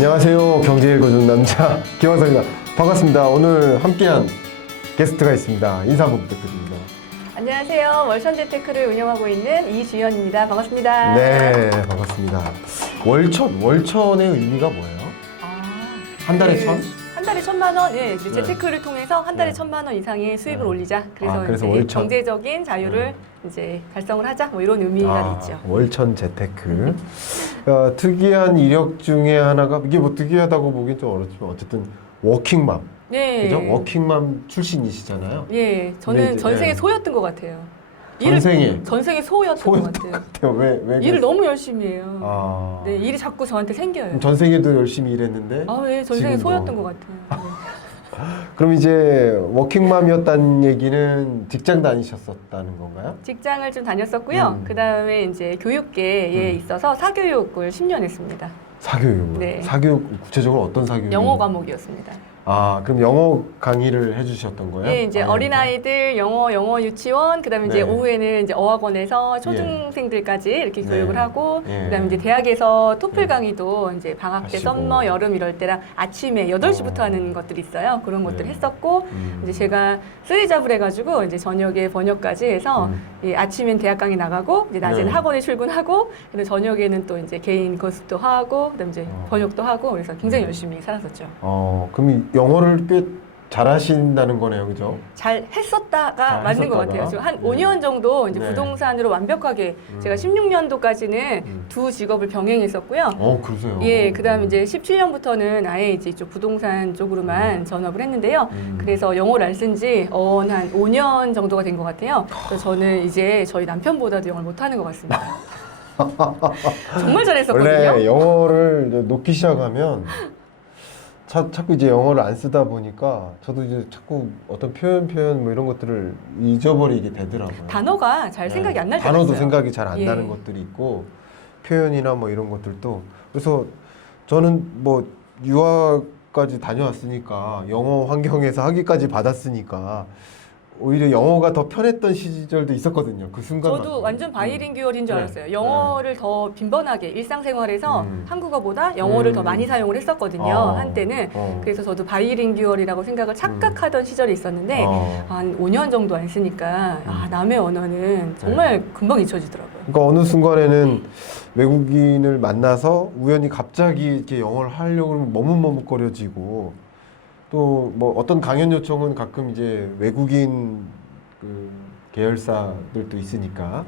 안녕하세요. 경제 읽어주는 남자 김원석입니다. 반갑습니다. 오늘 함께한 게스트가 있습니다. 인사 한번 부탁드립니다. 안녕하세요. 월천재테크를 운영하고 있는 이주연입니다. 반갑습니다. 네, 반갑습니다. 월천의 의미가 뭐예요? 한 달에 천? 한 달에 1,000만 원. 예, 이제 네. 재테크를 통해서 한 달에 네. 1,000만 원 이상의 수입을 네. 올리자. 그래서, 그래서 이제 월천. 경제적인 자유를 이제 달성을 하자. 뭐 이런 의미가 있죠. 월천 재테크. 특이한 이력 중에 하나가 이게 뭐 특이하다고 보기엔 좀 어렵지만 어쨌든 워킹맘. 네. 그죠? 워킹맘 출신이시잖아요. 예, 근데 저는 이제, 전생에 네. 소였던 것 같아요. 전생에 소였던 것 같아요. 같아요. 왜 일을 그랬어요? 너무 열심히 해요. 아. 네, 일이 자꾸 저한테 생겨요. 전생에도 열심히 일했는데. 예, 전생에 지금도. 소였던 것 같아요. 그럼 이제 워킹맘이었다는 얘기는 직장 다니셨었다는 건가요? 직장을 좀 다녔었고요. 그 다음에 이제 교육계에 있어서 사교육을 10년 했습니다. 사교육. 네. 사교육 구체적으로 어떤 사교육? 영어 과목이었습니다. 그럼 영어 강의를 해주셨던 거예요? 예, 이제 어린아이들 영어 유치원, 그다음에 이제 네. 오후에는 이제 어학원에서 초등생들까지 이렇게 네. 교육을 하고, 예. 그다음에 이제 대학에서 토플 네. 강의도 이제 방학 때, 하시고. 썸머, 여름 이럴 때랑 아침에 8시부터 하는 것들이 있어요. 그런 것들 네. 했었고, 이제 제가 쓰리잡을 해가지고 이제 저녁에 번역까지 해서 이 아침엔 대학 강의 나가고, 이제 낮에는 네. 학원에 출근하고, 그리고 저녁에는 또 이제 개인 코스도 하고, 그다음에 이제 번역도 하고, 그래서 굉장히 열심히 살았었죠. 그럼 이 영어를 꽤 잘하신다는 거네요, 그죠? 잘 했었다가 맞는 것 같아요. 지금 한 네. 5년 정도 이제 네. 부동산으로 완벽하게 제가 16년도까지는 두 직업을 병행했었고요. 그러세요. 예, 그다음에 이제 17년부터는 아예 이제 이쪽 부동산 쪽으로만 전업을 했는데요. 그래서 영어를 안 쓴 지 한 5년 정도가 된 것 같아요. 그래서 저는 이제 저희 남편보다도 영어를 못하는 것 같습니다. 정말 잘했었거든요. 원래 영어를 이제 놓기 시작하면 자꾸 이제 영어를 안 쓰다 보니까 저도 이제 자꾸 어떤 표현 뭐 이런 것들을 잊어버리게 되더라고요. 단어가 잘 생각이 안 날 때가 단어도 있어요. 생각이 잘 안 예. 나는 것들이 있고 표현이나 뭐 이런 것들도 그래서 저는 뭐 유학까지 다녀왔으니까 영어 환경에서 학위까지 받았으니까 오히려 영어가 더 편했던 시절도 있었거든요. 그 순간 저도 완전 바이링구얼인 줄 네. 알았어요. 영어를 더 빈번하게 일상생활에서 음. 한국어보다 영어를 더 많이 사용을 했었거든요. 한때는. 그래서 저도 바이링구얼이라고 생각을 착각하던 시절이 있었는데 한 5년 정도 안 쓰니까 남의 언어는 정말 금방 잊혀지더라고요. 그러니까 어느 순간에는 외국인을 만나서 우연히 갑자기 이렇게 영어를 하려고 그러면 머뭇머뭇거려지고 또 뭐 어떤 강연 요청은 가끔 이제 외국인 그 계열사들도 있으니까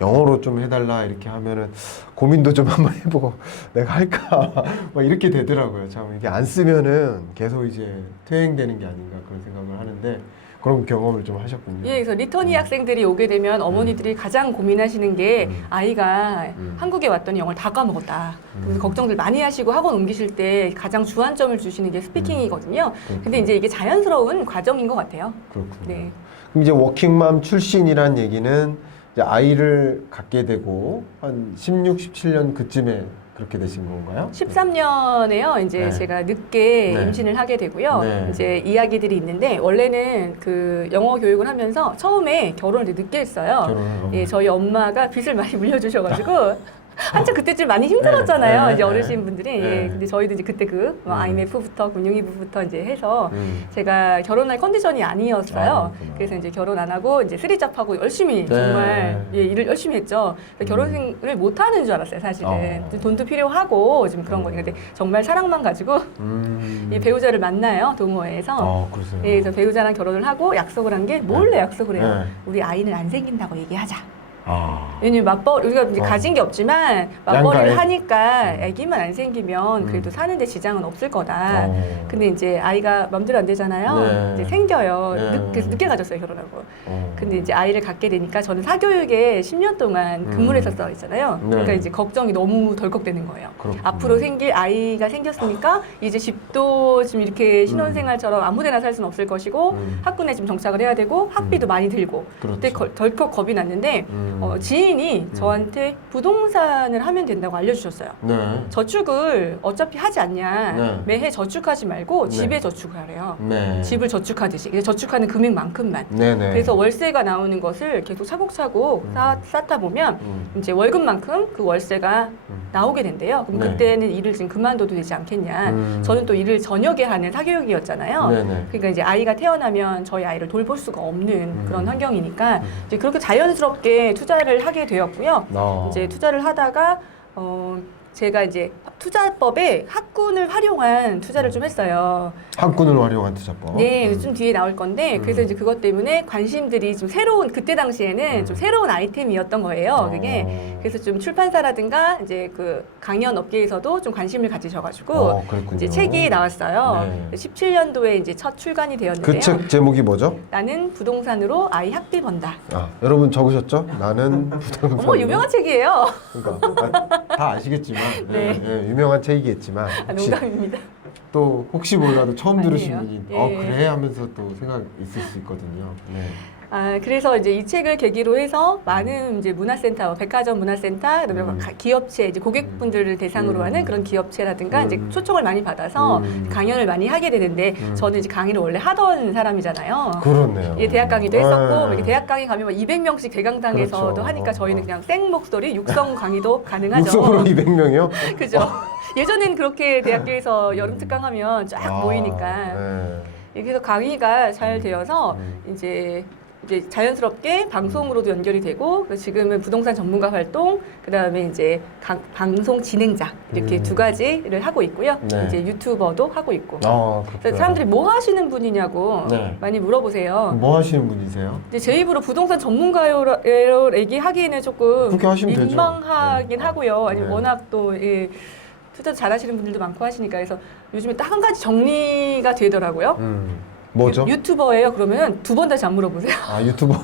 영어로 좀 해달라 이렇게 하면은 고민도 좀 한번 해보고 내가 할까 막 이렇게 되더라고요. 참 이게 안 쓰면은 계속 이제 퇴행되는 게 아닌가 그런 생각을 하는데 그런 경험을 좀 하셨군요. 예, 그래서 리터니 학생들이 오게 되면 어머니들이 가장 고민하시는 게 아이가 한국에 왔더니 영어를 다 까먹었다. 그래서 걱정들 많이 하시고 학원 옮기실 때 가장 주안점을 주시는 게 스피킹이거든요. 근데 이제 이게 자연스러운 과정인 것 같아요. 그렇군요. 네. 그럼 이제 워킹맘 출신이란 얘기는 이제 아이를 갖게 되고 한 16, 17년 그쯤에 그렇게 되신 건가요? 13년에요. 이제 네. 제가 늦게 네. 임신을 하게 되고요. 네. 이제 이야기들이 있는데 원래는 그 영어 교육을 하면서 처음에 결혼을 되게 늦게 했어요. 결혼을 예, 저희 엄마가 빚을 많이 물려주셔가지고 한참 그때쯤 많이 힘들었잖아요. 네, 이제 네, 어르신 분들이. 네. 예, 근데 저희도 이제 그때 IMF부터 금융위기부터 이제 해서 음. 제가 결혼할 컨디션이 아니었어요. 그렇구나. 그래서 이제 결혼 안 하고 이제 쓰리잡하고 열심히 네. 정말 예, 일을 열심히 했죠. 결혼을 못 하는 줄 알았어요, 사실은. 돈도 필요하고 좀 그런 거니까. 근데 정말 사랑만 가지고 이 배우자를 만나요, 동호회에서. 그러세요. 예, 그래서 배우자랑 결혼을 하고 약속을 한 게 몰래 약속을 해요. 네. 우리 아이는 안 생긴다고 얘기하자. 아. 왜냐면 맞벌 우리가 이제 가진 게 없지만 맞벌이를 양가에. 하니까 아기만 안 생기면 그래도 사는데 지장은 없을 거다. 어. 근데 이제 아이가 맘대로 안 되잖아요. 네. 이제 생겨요. 네. 그래서 늦게 가졌어요, 결혼하고. 어. 근데 이제 아이를 갖게 되니까 저는 사교육에 10년 동안 근무를 했었어 있잖아요. 네. 그러니까 이제 걱정이 너무 덜컥되는 거예요. 그렇군요. 앞으로 생길 아이가 생겼으니까 이제 집도 지금 이렇게 신혼생활처럼 아무데나 살 수는 없을 것이고 학군에 지금 정착을 해야 되고 학비도 많이 들고 그렇죠. 그때 덜컥 겁이 났는데 지인이 저한테 부동산을 하면 된다고 알려주셨어요. 네. 저축을 어차피 하지 않냐. 네. 매해 저축하지 말고 네. 집에 저축을 하래요. 네. 집을 저축하듯이. 그래서 저축하는 금액만큼만. 네네. 그래서 월세가 나오는 것을 계속 차곡차곡 쌓다 보면 이제 월급만큼 그 월세가 나오게 된대요. 그럼 네. 그때는 일을 지금 그만둬도 되지 않겠냐. 저는 또 일을 저녁에 하는 사교육이었잖아요. 네네. 그러니까 이제 아이가 태어나면 저희 아이를 돌볼 수가 없는 그런 환경이니까 이제 그렇게 자연스럽게 투자를 하게 되었고요. 이제 투자를 하다가 제가 이제 투자법에 학군을 활용한 투자를 좀 했어요. 학군을 활용한 투자법. 네, 좀 뒤에 나올 건데 그래서 이제 그것 때문에 관심들이 좀 새로운 그때 당시에는 좀 새로운 아이템이었던 거예요. 그게 그래서 좀 출판사라든가 이제 그 강연 업계에서도 좀 관심을 가지셔가지고 그랬군요. 이제 책이 나왔어요. 네. 17년도에 이제 첫 출간이 되었는데요. 그 책 제목이 뭐죠? 나는 부동산으로 아이 학비 번다. 여러분 적으셨죠? 나는 부동산. 어머 유명한 책이에요. 그러니까 다 아시겠지만 네. 유명한 책이겠지만 혹시 농담입니다. 또 혹시 몰라도 처음 들으신 아니에요. 분이 예. 그래 하면서 또 생각 있을 수 있거든요. 네. 그래서 이제 이 책을 계기로 해서 많은 이제 문화센터, 백화점 문화센터, 그다음에 기업체, 이제 고객분들을 대상으로 하는 그런 기업체라든가 이제 초청을 많이 받아서 강연을 많이 하게 되는데 저는 이제 강의를 원래 하던 사람이잖아요. 그렇네요. 예, 대학 강의도 했었고 네. 이렇게 대학 강의 가면 막 200명씩 대강당에서도 그렇죠. 하니까 저희는 그냥 생 목소리 육성 강의도 가능하죠. 육성으로 200명이요? 그죠? 예전엔 그렇게 대학교에서 여름 특강하면 쫙 모이니까. 네. 그래서 강의가 잘 되어서 이제 자연스럽게 방송으로도 연결이 되고 그래서 지금은 부동산 전문가 활동 그다음에 이제 방송 진행자 이렇게 두 가지를 하고 있고요. 네. 이제 유튜버도 하고 있고. 그렇구나. 그래서 사람들이 뭐 하시는 분이냐고 네. 많이 물어보세요. 뭐 하시는 분이세요? 이제 제 입으로 부동산 전문가로 얘기하기에는 조금 그렇게 하시면 되죠. 민망하긴 네. 하고요. 아니 네. 워낙 또 투자 잘하시는 분들도 많고 하시니까 그래서 요즘에 딱 한 가지 정리가 되더라고요. 뭐죠? 유튜버예요. 그러면 두 번 다시 안 물어보세요. 유튜버.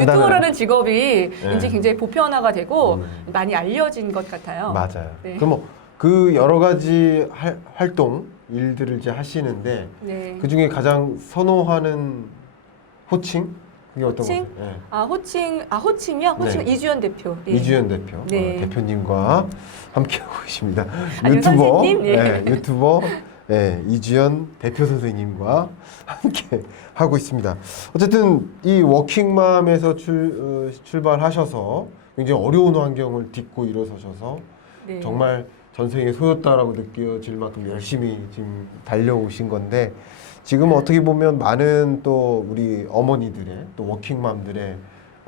유튜버라는 직업이 네. 이제 굉장히 보편화가 되고 많이 알려진 것 같아요. 맞아요. 네. 그럼 그 여러 가지 활동 일들을 이제 하시는데 네. 그 중에 가장 선호하는 호칭? 그게 어떤 호칭? 거죠? 호칭이요? 호칭은 네. 이주연 대표. 예. 이주연 대표. 네. 대표님과 함께하고 계십니다. 아니요, 유튜버. 선생님? 예. 유튜버. 이주연 대표 선생님과 함께 하고 있습니다. 어쨌든 이 워킹맘에서 출발하셔서 굉장히 어려운 환경을 딛고 일어서셔서 네. 정말 전생에 소였다라고 느껴질 만큼 열심히 지금 달려오신 건데 지금 어떻게 보면 많은 또 우리 어머니들의 또 워킹맘들의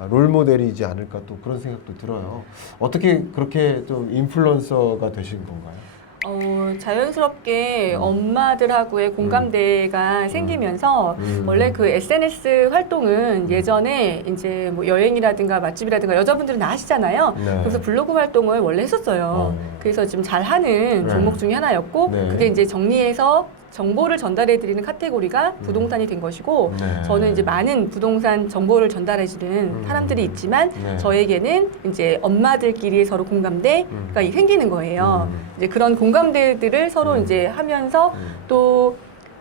롤모델이지 않을까 또 그런 생각도 들어요. 어떻게 그렇게 좀 인플루언서가 되신 건가요? 자연스럽게 엄마들하고의 공감대가 생기면서 원래 그 SNS 활동은 예전에 이제 뭐 여행이라든가 맛집이라든가 여자분들은 다 하시잖아요. 네. 그래서 블로그 활동을 원래 했었어요. 그래서 지금 잘하는 네. 종목 중에 하나였고 네. 그게 이제 정리해서 정보를 전달해드리는 카테고리가 부동산이 된 것이고 네. 저는 이제 많은 부동산 정보를 전달해주는 사람들이 있지만 네. 저에게는 이제 엄마들끼리 서로 공감대가 생기는 거예요. 이제 그런 공감대들을 서로 이제 하면서 또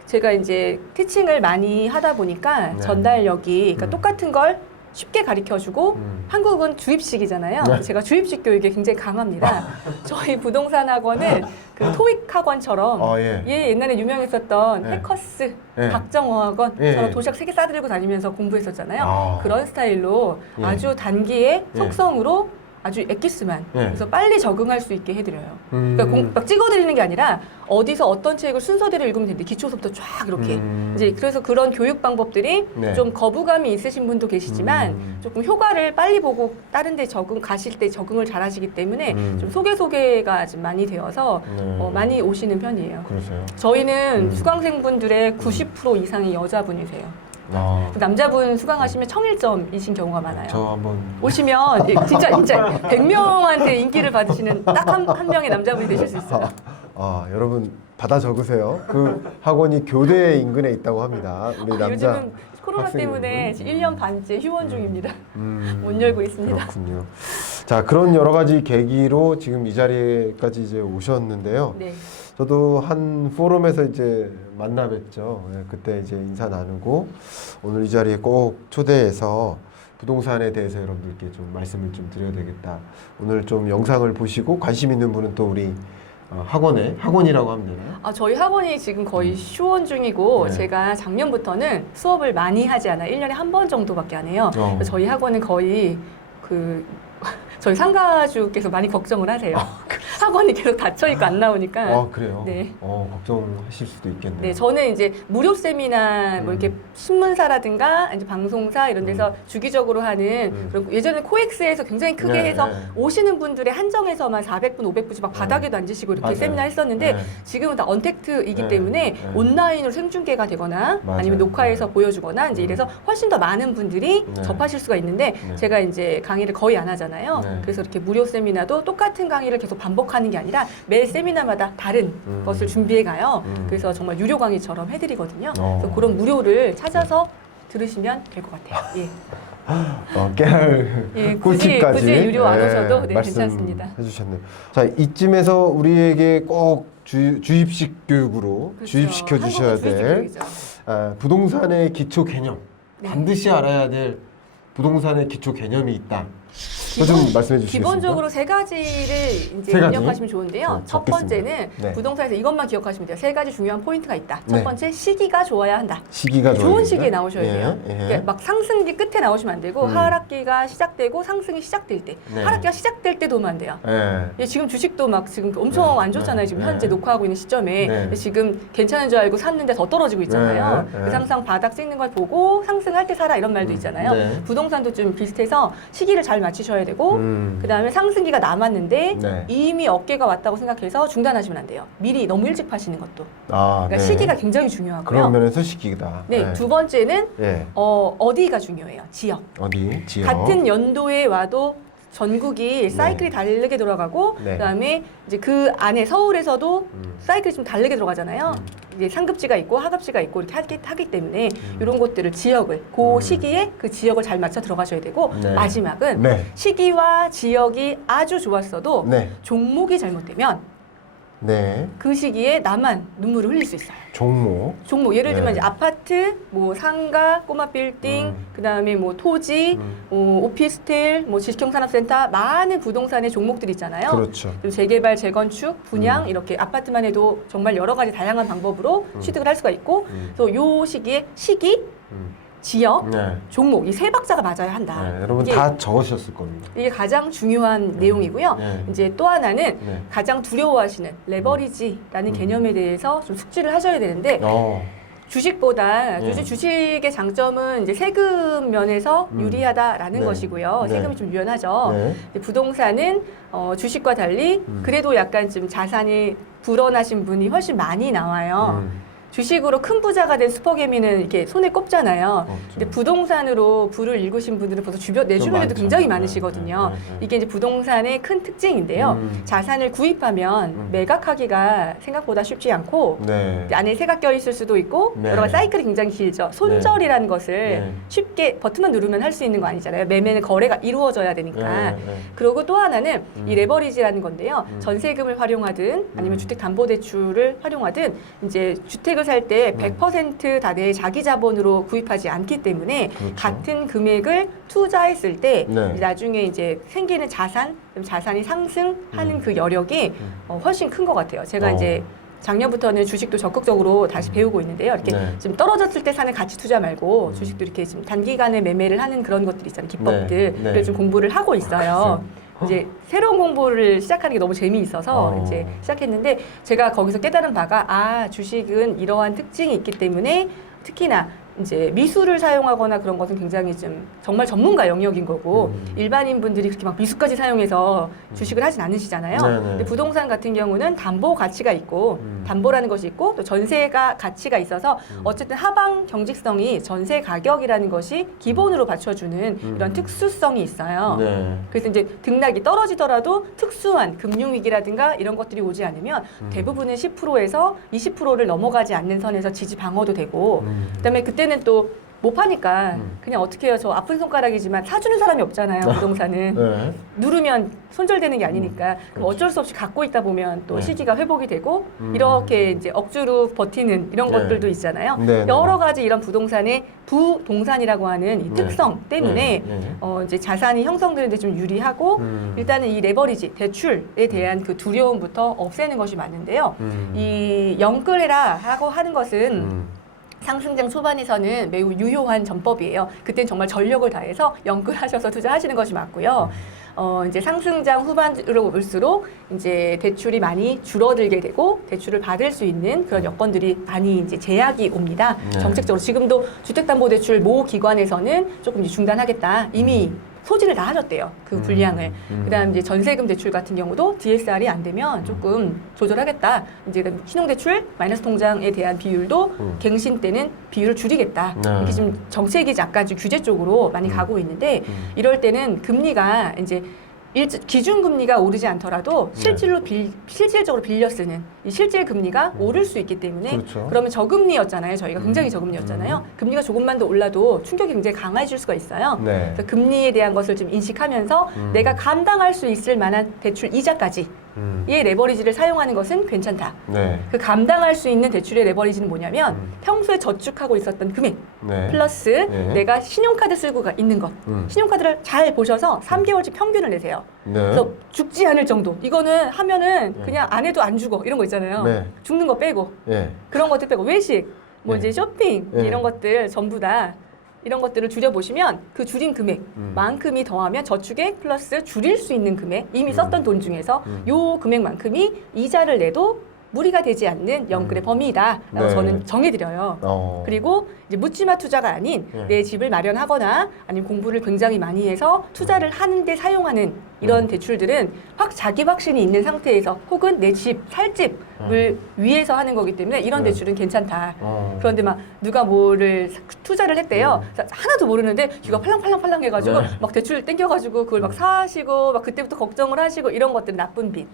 제가 이제 티칭을 많이 하다 보니까 네. 전달력이 그러니까 똑같은 걸 쉽게 가르쳐주고 한국은 주입식이잖아요. 네. 제가 주입식 교육에 굉장히 강합니다. 저희 부동산 학원은 그 토익 학원처럼 예. 옛날에 유명했었던 네. 해커스 네. 박정호 학원 예, 저는 예. 도시락 3개 싸들고 다니면서 공부했었잖아요. 아. 그런 스타일로 예. 아주 단기에 예. 속성으로 아주 엑기스만 예. 그래서 빨리 적응할 수 있게 해드려요. 그러니까 막 찍어드리는 게 아니라 어디서 어떤 책을 순서대로 읽으면 되는데 기초서부터 쫙 이렇게 이제 그래서 그런 교육 방법들이 네. 좀 거부감이 있으신 분도 계시지만 조금 효과를 빨리 보고 다른 데 가실 때 적응을 잘 하시기 때문에 좀 소개가 좀 많이 되어서 네. 많이 오시는 편이에요. 그러세요. 저희는 수강생분들의 90% 이상이 여자분이세요. 남자분 수강하시면 청일점이신 경우가 많아요. 저 한번 오시면 진짜 100명한테 인기를 받으시는 딱 한 명의 남자분이 되실 수 있어요. 여러분 받아 적으세요. 그 학원이 교대 인근에 있다고 합니다. 우리 남자 요즘은 코로나 때문에 학생분들. 1년 반째 휴원 중입니다. 못 열고 있습니다. 그렇군요. 자, 그런 여러 가지 계기로 지금 이 자리에까지 이제 오셨는데요. 네. 저도 한 포럼에서 이제 만나 뵀죠. 그때 이제 인사 나누고 오늘 이 자리에 꼭 초대해서 부동산에 대해서 여러분들께 좀 말씀을 좀 드려야 되겠다. 오늘 좀 영상을 보시고 관심 있는 분은 또 우리 학원이라고 하면 되나요? 저희 학원이 지금 거의 휴원 중이고 네. 제가 작년부터는 수업을 많이 하지 않아요. 1년에 한 번 정도밖에 안 해요. 그래서 저희 학원은 거의 저희 상가주께서 많이 걱정을 하세요. 학원이 계속 닫혀있고 안 나오니까. 그래요? 네. 걱정하실 수도 있겠네요. 네, 저는 이제 무료 세미나, 뭐 이렇게 신문사라든가 이제 방송사 이런 데서 주기적으로 하는, 그리고 예전에 코엑스에서 굉장히 크게 네, 해서 네. 오시는 분들의 한정에서만 400분, 500분씩 막 바닥에도 앉으시고 이렇게 맞아요. 세미나 했었는데 네. 지금은 다 언택트이기 네, 때문에 네. 온라인으로 생중계가 되거나 맞아요. 아니면 녹화해서 보여주거나 이제 이래서 훨씬 더 많은 분들이 네. 접하실 수가 있는데 네. 제가 이제 강의를 거의 안 하잖아요. 네. 그래서 이렇게 무료 세미나도 똑같은 강의를 계속 반복하는 게 아니라 매 세미나마다 다른 것을 준비해 가요. 그래서 정말 유료 강의처럼 해드리거든요. 그래서 그런 무료를 찾아서 들으시면 될 것 같아요. 예. 깨알 예, 꿀팁까지 굳이 유료 안 오셔도 네, 괜찮습니다. 해주셨네요. 자, 이쯤에서 우리에게 꼭 주입식 교육으로 그렇죠. 주입시켜 주셔야 한국은 주입식 될 교육이죠. 부동산의 기초 개념, 네. 반드시 알아야 될 부동산의 기초 개념이 있다. 좀 말씀해 주시겠습니까? 기본적으로 세 가지를 이제 세 가지? 입력하시면 좋은데요. 네, 첫 적겠습니다. 번째는 네. 부동산에서 이것만 기억하시면 돼요. 세 가지 중요한 포인트가 있다. 첫 네. 번째, 시기가 좋아야 한다. 시기가 좋은 좋아야 시기에 된다? 나오셔야 예, 돼요. 예. 그러니까 막 상승기 끝에 나오시면 안 되고 하락기가 시작되고 상승이 시작될 때, 네. 하락기가 시작될 때도 오면 안 돼요. 예. 예, 지금 주식도 막 지금 엄청 네, 안 좋잖아요. 네, 지금 네. 현재 녹화하고 있는 시점에 네. 근데 지금 괜찮은 줄 알고 샀는데 더 떨어지고 있잖아요. 네, 네. 그래서 항상 바닥 찍는 걸 보고 상승할 때 사라 이런 말도 있잖아요. 네. 부동산도 좀 비슷해서 시기를 잘 맞추셔야 되고 그다음에 상승기가 남았는데 네. 이미 어깨가 왔다고 생각해서 중단하시면 안 돼요. 미리 너무 일찍 파시는 것도. 그러니까 네. 시기가 굉장히 중요하고요. 그런 면에서 시기다. 네, 두 번째는 예. 어디가 중요해요. 지역. 어디? 지역. 같은 연도에 와도 전국이 사이클이 다르게 돌아가고 네. 그다음에 이제 그 안에 서울에서도 사이클이 좀 다르게 들어가잖아요. 이제 상급지가 있고 하급지가 있고 이렇게 하기 때문에 이런 것들을 지역을 그 시기에 그 지역을 잘 맞춰 들어가셔야 되고 네. 마지막은 네. 시기와 지역이 아주 좋았어도 네. 종목이 잘못되면 네. 그 시기에 나만 눈물을 흘릴 수 있어요. 종목. 종목 예를 들면 네. 이제 아파트, 뭐 상가, 꼬마 빌딩, 그다음에 뭐 토지, 오피스텔, 뭐 지식형산업센터 많은 부동산의 종목들이 있잖아요. 그렇죠. 그리고 재개발, 재건축, 분양 이렇게 아파트만 해도 정말 여러 가지 다양한 방법으로 취득을 할 수가 있고 또 요 시기에 시기, 지역, 네. 종목 이 세 박자가 맞아야 한다. 네. 여러분 이게, 다 적으셨을 겁니다. 이게 가장 중요한 내용이고요. 네. 이제 또 하나는 네. 가장 두려워하시는 레버리지라는 개념에 대해서 좀 숙지를 하셔야 되는데 주식보다 네. 주식의 장점은 이제 세금 면에서 유리하다라는 네. 것이고요. 네. 세금이 좀 유연하죠. 네. 근데 부동산은 주식과 달리 그래도 약간 좀 자산이 불어나신 분이 훨씬 많이 나와요. 주식으로 큰 부자가 된 슈퍼개미는 이렇게 손에 꼽잖아요. 근데 부동산으로 부를 일구신 분들은 벌써 내 좀 주변에도 많죠. 굉장히 많으시거든요. 네, 네, 네. 이게 이제 부동산의 큰 특징인데요. 자산을 구입하면 매각하기가 생각보다 쉽지 않고 네. 안에 새가 껴 있을 수도 있고 네. 여러 가지 사이클이 굉장히 길죠. 손절이라는 것을 네. 쉽게 버튼만 누르면 할 수 있는 거 아니잖아요. 매매는 거래가 이루어져야 되니까. 네, 네. 그리고 또 하나는 이 레버리지라는 건데요. 전세금을 활용하든 아니면 주택담보대출을 활용하든 이제 주택을 살 때 100% 다 내 자기 자본으로 구입하지 않기 때문에 그렇죠. 같은 금액을 투자했을 때 네. 나중에 이제 생기는 자산이 상승하는 그 여력이 훨씬 큰 것 같아요. 제가 이제 작년부터는 주식도 적극적으로 다시 배우고 있는데요. 이렇게 네. 좀 떨어졌을 때 사는 가치 투자 말고 주식도 이렇게 좀 단기간에 매매를 하는 그런 것들 있잖아요. 기법들을 네. 네. 좀 공부를 하고 있어요. 이제 새로운 공부를 시작하는 게 너무 재미있어서 이제 시작했는데 제가 거기서 깨달은 바가 주식은 이러한 특징이 있기 때문에 특히나 이제 미술을 사용하거나 그런 것은 굉장히 좀 정말 전문가 영역인 거고 일반인 분들이 그렇게 막 미술까지 사용해서 주식을 하진 않으시잖아요. 네네. 근데 부동산 같은 경우는 담보 가치가 있고 담보라는 것이 있고 또 전세가 가치가 있어서 어쨌든 하방 경직성이 전세 가격이라는 것이 기본으로 받쳐주는 이런 특수성이 있어요. 네. 그래서 이제 등락이 떨어지더라도 특수한 금융위기라든가 이런 것들이 오지 않으면 대부분은 10%에서 20%를 넘어가지 않는 선에서 지지 방어도 되고 그다음에 그때는 또 못 파니까 그냥 어떻게 해요? 저 아픈 손가락이지만 사주는 사람이 없잖아요. 부동산은. 네. 누르면 손절되는 게 아니니까 그럼 어쩔 수 없이 갖고 있다 보면 또 시기가 회복이 되고 이렇게 이제 억지로 버티는 이런 네. 것들도 있잖아요. 네, 네. 여러 가지 이런 부동산의 부동산이라고 하는 이 네. 특성 때문에 네. 이제 자산이 형성되는데 좀 유리하고 일단은 이 레버리지 대출에 대한 그 두려움부터 없애는 것이 맞는데요. 이 영끌해라 하고 하는 것은 상승장 초반에서는 매우 유효한 전법이에요. 그때는 정말 전력을 다해서 영끌하셔서 투자하시는 것이 맞고요. 이제 상승장 후반으로 올수록 이제 대출이 많이 줄어들게 되고 대출을 받을 수 있는 그런 여건들이 많이 이제 제약이 옵니다. 네. 정책적으로 지금도 주택담보대출 모 기관에서는 조금 이제 중단하겠다. 이미 소진을 다 하셨대요. 그 분량을. 그다음 이제 전세금 대출 같은 경우도 DSR이 안 되면 조금 조절하겠다. 이제 신용대출 마이너스 통장에 대한 비율도 갱신 때는 비율을 줄이겠다. 네. 이렇게 지금 정책이 약간 좀 규제 쪽으로 많이 가고 있는데 이럴 때는 금리가 이제 기준금리가 오르지 않더라도 실질적으로 빌려 쓰는 이 실질 금리가 오를 수 있기 때문에 그렇죠. 그러면 저금리였잖아요. 저희가 굉장히 저금리였잖아요. 금리가 조금만 더 올라도 충격이 굉장히 강해질 수가 있어요. 네. 그래서 금리에 대한 것을 좀 인식하면서 내가 감당할 수 있을 만한 대출 이자까지 의 레버리지를 사용하는 것은 괜찮다. 네. 그 감당할 수 있는 대출의 레버리지는 뭐냐면 평소에 저축하고 있었던 금액 네. 플러스 네. 내가 신용카드 쓰고 있는 것. 신용카드를 잘 보셔서 3개월치 평균을 내세요. 네. 그래서 죽지 않을 정도. 이거는 하면은 네. 그냥 안 해도 안 죽어. 이런 거 있잖아요. 네. 죽는 거 빼고. 예. 그런 것들 빼고 외식, 뭐 네. 이제 쇼핑 네. 이런 것들 전부 다 이런 것들을 줄여보시면 그 줄인 금액만큼이 더하면 저축액 플러스 줄일 수 있는 금액 이미 썼던 돈 중에서 요 금액만큼이 이자를 내도 무리가 되지 않는 영끌의 범위이다라고 네. 저는 정해드려요. 그리고 이제 묻지마 투자가 아닌 네. 내 집을 마련하거나 아니면 공부를 굉장히 많이 해서 투자를 하는데 사용하는 이런 대출들은 자기 확신이 있는 상태에서 혹은 내 집, 살 집을 위해서 하는 거기 때문에 이런 네. 대출은 괜찮다. 그런데 막 누가 뭐를 투자를 했대요. 하나도 모르는데 귀가 팔랑팔랑 해가지고 네. 막 대출 땡겨가지고 그걸 막 사시고 막 그때부터 걱정을 하시고 이런 것들은 나쁜 빚.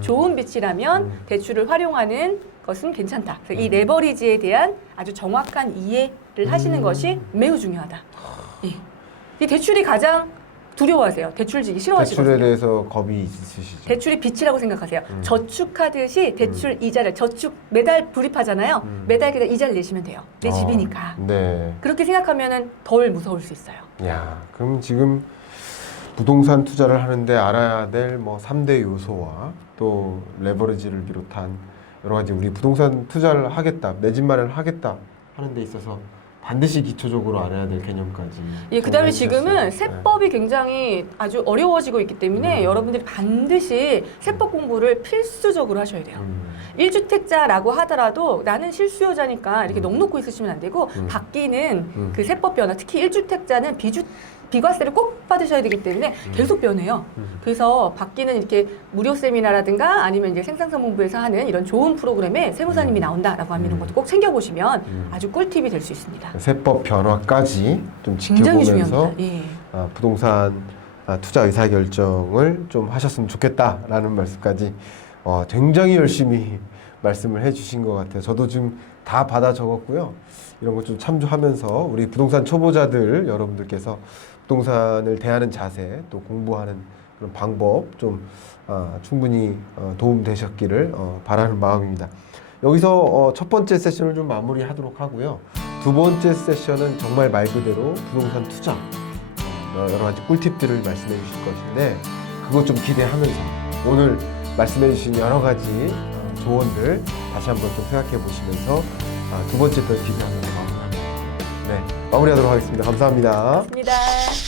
좋은 빚이라면 대출을 활용하는 것은 괜찮다. 그래서 이 레버리지에 대한 아주 정확한 이해를 하시는 것이 매우 중요하다. 예. 이 대출이 가장 두려워하세요. 대출 지기 싫어하시거든요. 대출에 대해서 겁이 있으시죠? 대출이 빚이라고 생각하세요. 저축하듯이 대출 이자를 매달 불입하잖아요. 매달 그냥 이자를 내시면 돼요. 내 집이니까. 네. 그렇게 생각하면은 덜 무서울 수 있어요. 야, 그럼 지금 부동산 투자를 하는데 알아야 될 뭐 3대 요소와 또 레버리지를 비롯한 여러 가지 우리 부동산 투자를 하겠다, 내 집 마련을 하겠다 하는 데 있어서 반드시 기초적으로 알아야 될 개념까지. 예, 그다음에 정리해 지금은 주셨어요. 세법이 굉장히 아주 어려워지고 있기 때문에 여러분들이 반드시 세법 공부를 필수적으로 하셔야 돼요. 1주택자라고 하더라도 나는 실수요자니까 이렇게 넋놓고 있으시면 안 되고 바뀌는 그 세법 변화, 특히 1주택자는 비과세를 꼭 받으셔야 되기 때문에 계속 변해요. 그래서 바뀌는 이렇게 무료 세미나라든가 아니면 이제 생산성본부에서 하는 이런 좋은 프로그램에 세무사님이 나온다라고 하면 이런 것도 꼭 챙겨보시면 아주 꿀팁이 될 수 있습니다. 세법 변화까지 좀 굉장히 지켜보면서 중요합니다. 예. 부동산 투자 의사결정을 좀 하셨으면 좋겠다라는 말씀까지 굉장히 열심히 말씀을 해주신 것 같아요. 저도 지금 다 받아 적었고요. 이런 거 좀 참조하면서 우리 부동산 초보자들 여러분들께서 부동산을 대하는 자세 또 공부하는 그런 방법 좀 충분히 도움 되셨기를 바라는 마음입니다. 여기서 첫 번째 세션을 좀 마무리하도록 하고요. 두 번째 세션은 정말 말 그대로 부동산 투자 여러 가지 꿀팁들을 말씀해 주실 것인데 그것 좀 기대하면서 오늘 말씀해 주신 여러 가지 조언들 다시 한번 좀 생각해 보시면서 두 번째 편 TV 한번 마무리합니다. 네, 마무리하도록 하겠습니다. 감사합니다. 고맙습니다.